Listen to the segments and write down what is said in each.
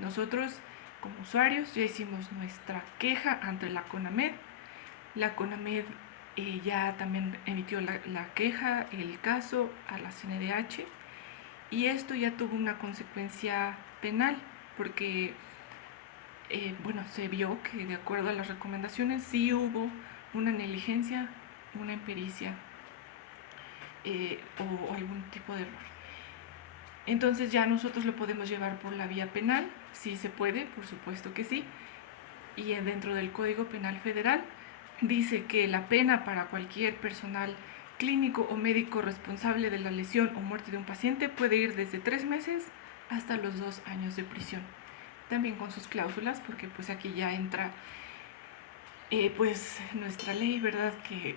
Nosotros, como usuarios, ya hicimos nuestra queja ante la CONAMED. La CONAMED ya también emitió la queja, el caso a la CNDH, y esto ya tuvo una consecuencia penal, porque se vio que de acuerdo a las recomendaciones sí hubo una negligencia, una impericia o algún tipo de error. Entonces ya nosotros lo podemos llevar por la vía penal, sí se puede, por supuesto que sí, y dentro del Código Penal Federal dice que la pena para cualquier personal clínico o médico responsable de la lesión o muerte de un paciente puede ir desde 3 meses hasta los 2 años de prisión. También con sus cláusulas, porque pues aquí ya entra pues nuestra ley, ¿verdad? Que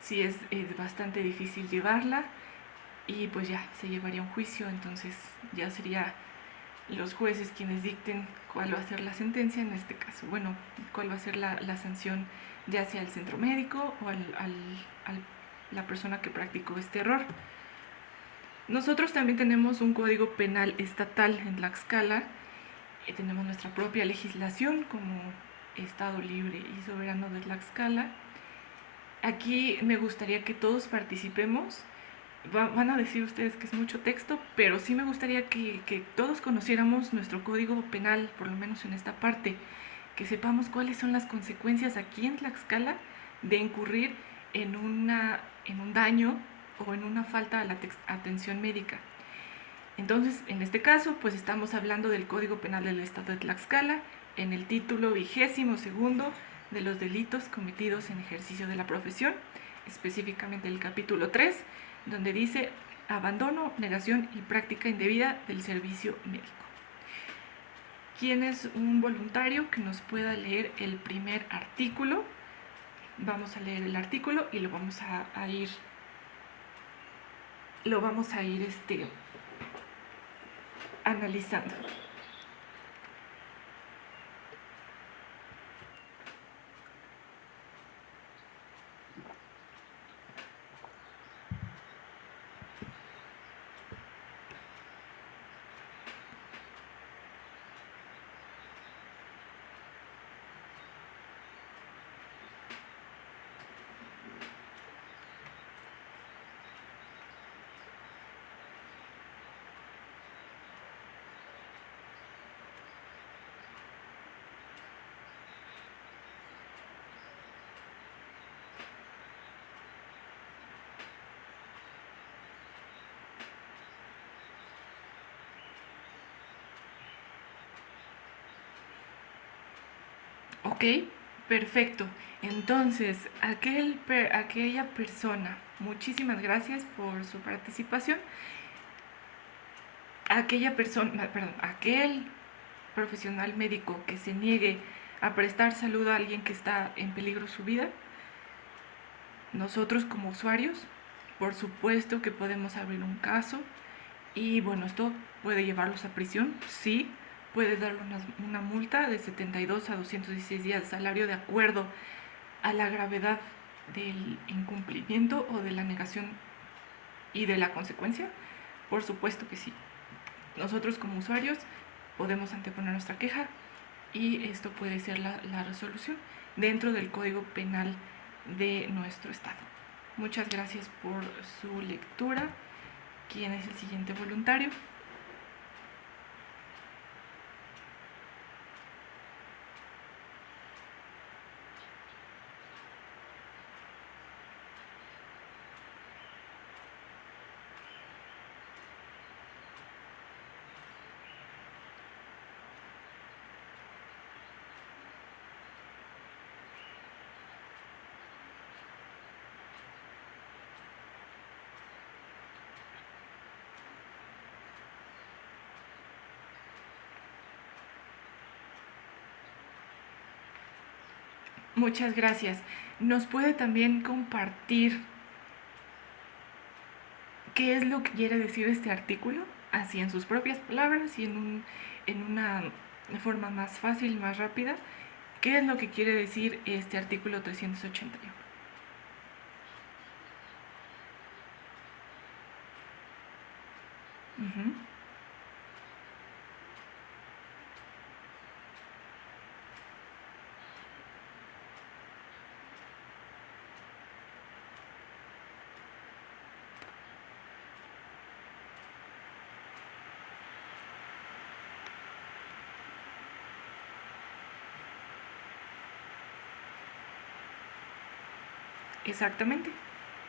sí es bastante difícil llevarla y pues ya se llevaría un juicio, entonces ya sería los jueces quienes dicten cuál va a ser la sentencia en este caso. Bueno, cuál va a ser la sanción, ya sea al centro médico o a la persona que practicó este error. Nosotros también tenemos un código penal estatal en Tlaxcala, tenemos nuestra propia legislación como Estado libre y soberano de Tlaxcala. Aquí me gustaría que todos participemos. Van a decir ustedes que es mucho texto, pero sí me gustaría que todos conociéramos nuestro código penal, por lo menos en esta parte, que sepamos cuáles son las consecuencias aquí en Tlaxcala de incurrir en un daño o en una falta a la atención médica. Entonces, en este caso, pues estamos hablando del Código Penal del Estado de Tlaxcala, en el título 22º de los delitos cometidos en ejercicio de la profesión, específicamente el capítulo 3, donde dice abandono, negación y práctica indebida del servicio médico. ¿Quién es un voluntario que nos pueda leer el primer artículo? Vamos a leer el artículo y lo vamos a ir analizando. Ok, perfecto. Entonces, aquella persona, muchísimas gracias por su participación. Aquel profesional médico que se niegue a prestar salud a alguien que está en peligro su vida, nosotros como usuarios, por supuesto que podemos abrir un caso y bueno, esto puede llevarlos a prisión, sí, puede darle una multa de 72 a 216 días de salario de acuerdo a la gravedad del incumplimiento o de la negación y de la consecuencia. Por supuesto que sí. Nosotros como usuarios podemos anteponer nuestra queja y esto puede ser la resolución dentro del Código Penal de nuestro estado. Muchas gracias por su lectura. ¿Quién es el siguiente voluntario? Muchas gracias. ¿Nos puede también compartir qué es lo que quiere decir este artículo? Así en sus propias palabras y en una forma más fácil, más rápida. ¿Qué es lo que quiere decir este artículo 381? Uh-huh. Exactamente,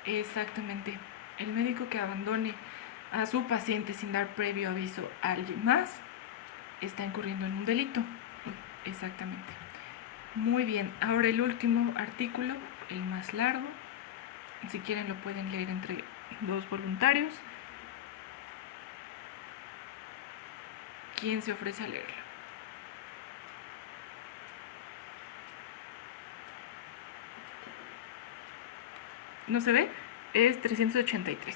exactamente. El médico que abandone a su paciente sin dar previo aviso a alguien más está incurriendo en un delito. Exactamente. Muy bien, ahora el último artículo, el más largo. Si quieren lo pueden leer entre dos voluntarios. ¿Quién se ofrece a leerlo? ¿No se ve? Es 383.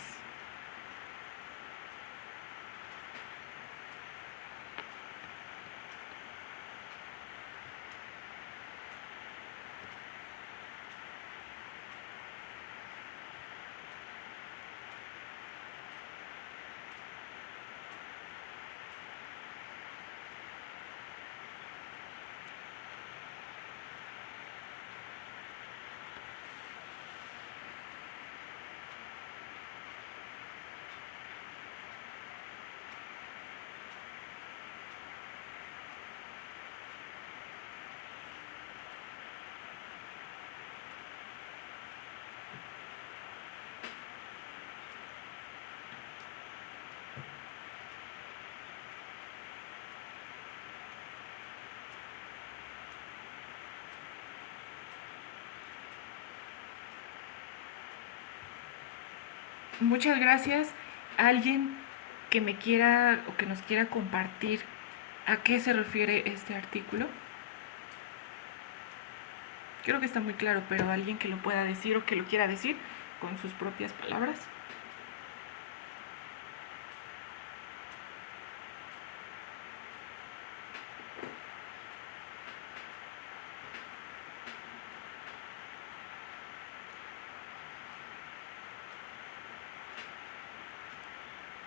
Muchas gracias. ¿Alguien que me quiera o que nos quiera compartir a qué se refiere este artículo? Creo que está muy claro, pero alguien que lo pueda decir o que lo quiera decir con sus propias palabras.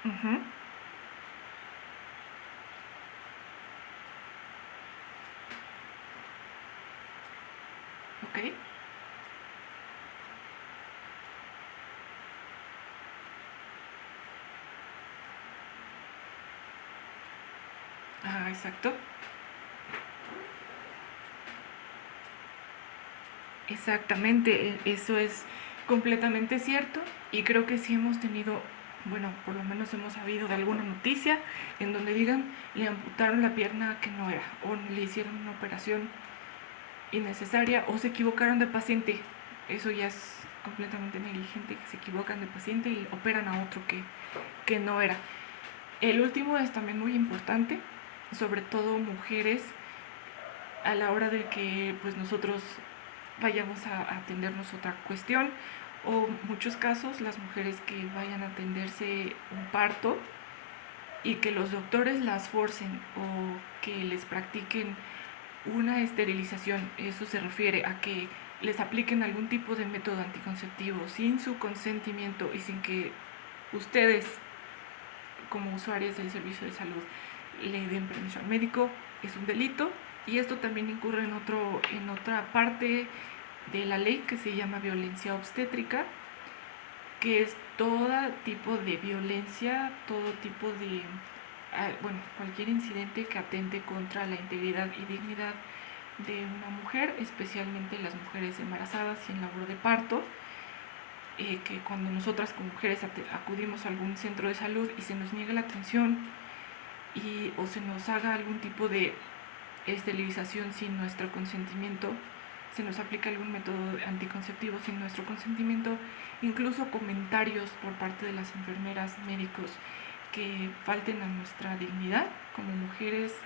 Ujú. Ok. Ah, exacto. Exactamente, eso es completamente cierto y creo que sí hemos tenido, bueno, por lo menos hemos sabido de alguna noticia en donde digan le amputaron la pierna que no era o le hicieron una operación innecesaria o se equivocaron de paciente. Eso ya es completamente negligente, que se equivocan de paciente y operan a otro que no era. El último es también muy importante, sobre todo mujeres, a la hora de que pues nosotros vayamos a atendernos otra cuestión o muchos casos las mujeres que vayan a atenderse un parto y que los doctores las forcen o que les practiquen una esterilización. Eso se refiere a que les apliquen algún tipo de método anticonceptivo sin su consentimiento y sin que ustedes como usuarios del servicio de salud le den permiso al médico. Es un delito y esto también incurre en otra parte de la ley que se llama violencia obstétrica, que es todo tipo de violencia, todo tipo de, bueno, cualquier incidente que atente contra la integridad y dignidad de una mujer, especialmente las mujeres embarazadas y en labor de parto, que cuando nosotras como mujeres acudimos a algún centro de salud y se nos niegue la atención o se nos haga algún tipo de esterilización sin nuestro consentimiento, se nos aplica algún método anticonceptivo sin nuestro consentimiento, incluso comentarios por parte de las enfermeras, médicos, que falten a nuestra dignidad como mujeres,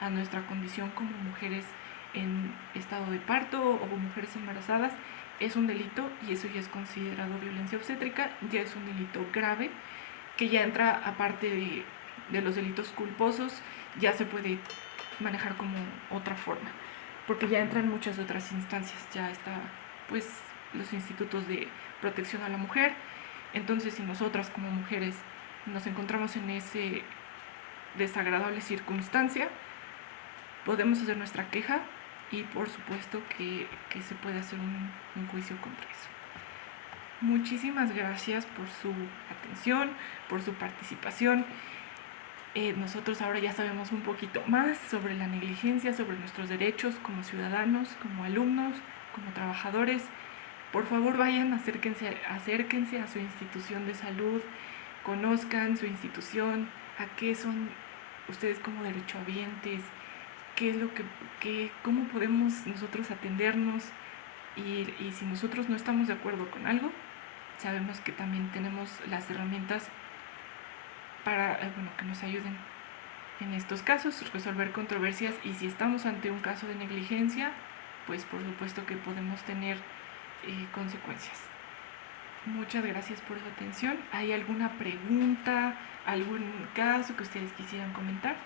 a nuestra condición como mujeres en estado de parto o mujeres embarazadas, es un delito y eso ya es considerado violencia obstétrica, ya es un delito grave que ya entra aparte de los delitos culposos, ya se puede manejar como otra forma, porque ya entran muchas otras instancias, ya está pues los institutos de protección a la mujer. Entonces si nosotras como mujeres nos encontramos en ese desagradable circunstancia, podemos hacer nuestra queja y por supuesto que se puede hacer un juicio contra eso. Muchísimas gracias por su atención, por su participación. Nosotros ahora ya sabemos un poquito más sobre la negligencia, sobre nuestros derechos como ciudadanos, como alumnos, como trabajadores por favor vayan, acérquense a su institución de salud, conozcan su institución, a qué son ustedes como derechohabientes, qué es lo cómo podemos nosotros atendernos y si nosotros no estamos de acuerdo con algo, sabemos que también tenemos las herramientas para que nos ayuden en estos casos, resolver controversias, y si estamos ante un caso de negligencia, pues por supuesto que podemos tener consecuencias. Muchas gracias por su atención. ¿Hay alguna pregunta, algún caso que ustedes quisieran comentar?